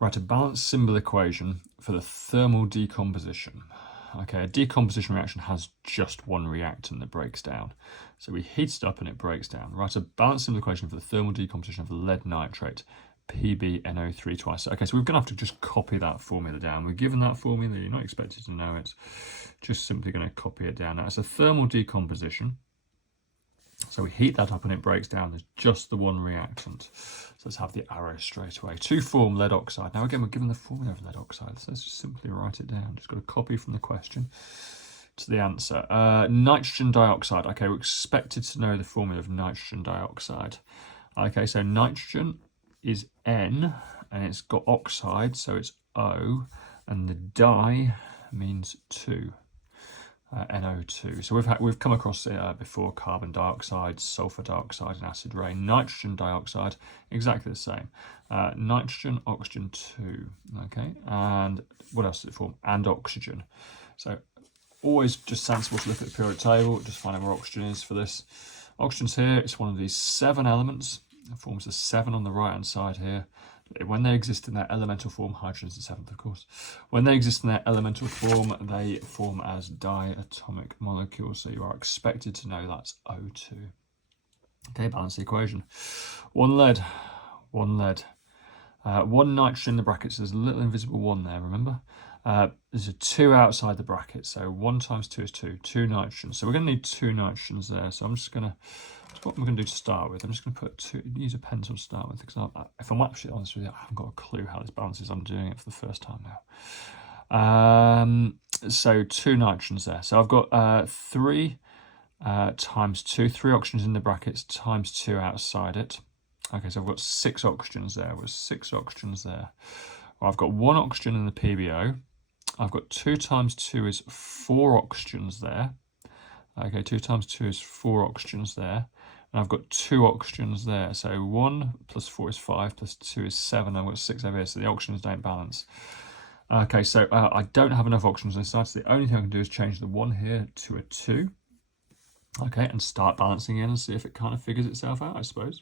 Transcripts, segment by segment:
Write a balanced symbol equation for the thermal decomposition. Okay, a decomposition reaction has just one reactant that breaks down. So we heat it up and it breaks down. Write a balanced symbol equation for the thermal decomposition of lead nitrate, PbNO3 twice. Okay, so we're going to have to just copy that formula down. We're given that formula, you're not expected to know it. Just simply going to copy it down. Now, it's a thermal decomposition. So we heat that up and it breaks down. There's just the one reactant. So let's have the arrow straight away. To form lead oxide. Now again, we're given the formula of lead oxide. So let's just simply write it down. Just got to copy from the question to the answer. Nitrogen dioxide. Okay, we're expected to know the formula of nitrogen dioxide. Okay, so nitrogen is N and it's got oxide, so it's O, and the di means 2. NO2. So we've come across before carbon dioxide, sulfur dioxide, and acid rain. Nitrogen dioxide, exactly the same. Nitrogen, oxygen 2. Okay, and what else does it form? And oxygen. So always just sensible to look at the periodic table, just find out where oxygen is for this. Oxygen's here. It's one of these 7 elements. It forms the 7 on the right hand side here. When they exist in their elemental form, hydrogen's the 7th, of course. When they exist in their elemental form, they form as diatomic molecules. So you are expected to know that's O2. Okay, balance the equation. 1 lead, 1 lead. 1 nitrogen in the brackets. There's a little invisible 1 there, remember? There's a 2 outside the bracket. So 1 times 2 is 2. 2 nitrogens. So we're going to need 2 nitrogens there. So I'm just going to... What I'm going to do to start with, I'm just going to use a pencil to start with, because if I'm actually honest with you, I haven't got a clue how this balances. I'm doing it for the first time now. So 2 nitrogens there. So I've got 3 times 2, 3 oxygens in the brackets times 2 outside it. Okay, so I've got 6 oxygens there. With 6 oxygens there. Well, I've got 1 oxygen in the PbO. I've got 2 times 2 is 4 oxygens there. Okay, 2 times 2 is 4 oxygens there. And I've got 2 oxygens there. So 1 plus 4 is 5, plus 2 is 7. I've got 6 over here, so the oxygens don't balance. Okay, so I don't have enough oxygens on this side, so the only thing I can do is change the 1 here to a 2. Okay, and start balancing in and see if it kind of figures itself out, I suppose.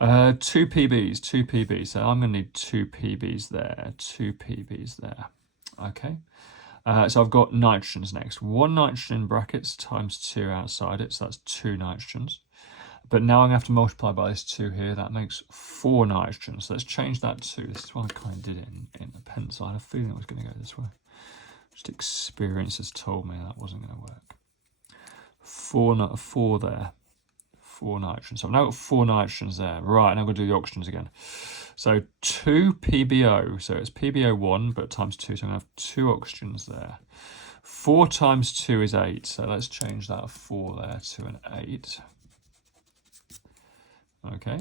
2 PBs, 2 PBs. So I'm going to need 2 PBs there, 2 PBs there. Okay. So I've got nitrogens next. 1 nitrogen in brackets times 2 outside it, so that's 2 nitrogens. But now I'm going to have to multiply by this 2 here. That makes 4 nitrogens. So let's change that to, this is why I kind of did it in a pencil. I had a feeling it was going to go this way. Just experience has told me that wasn't going to work. 4 there. 4 nitrogens. So I've now got 4 nitrogens there. Right, now I'm going to do the oxygens again. So 2 PbO. So it's PbO1, but times 2. So I'm going to have 2 oxygens there. 4 times 2 is 8. So let's change that 4 there to an 8. Okay.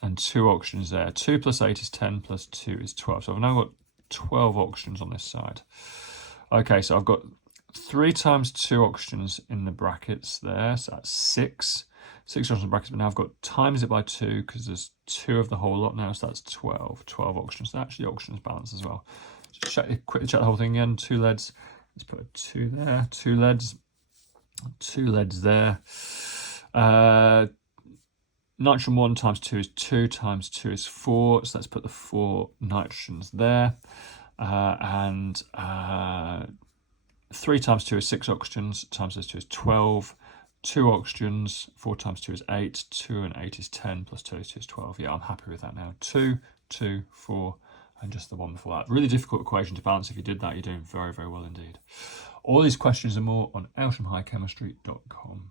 And 2 oxygens there. 2 plus 8 is 10, plus 2 is 12. So I've now got 12 oxygens on this side. Okay, so I've got 3 times 2 oxygens in the brackets there. So that's 6. 6 oxygens in the brackets, but now I've got times it by 2 because there's 2 of the whole lot now, so that's 12. 12 oxygens. So actually, oxygens balance as well. Just quickly check the whole thing again. 2 leads. Let's put a 2 there. 2 leads. 2 leads there. Nitrogen 1 times 2 is 2, times 2 is 4, so let's put the 4 nitrogens there. 3 times 2 is 6 oxygens, times those 2 is 12. 2 oxygens, 4 times 2 is 8, 2 and 8 is 10, plus 2 is 12. Yeah, I'm happy with that now. 2, 2, 4, and just the one before that. Really difficult equation to balance. If you did that, you're doing very, very well indeed. All these questions and more on ayleshamhighchemistry.com.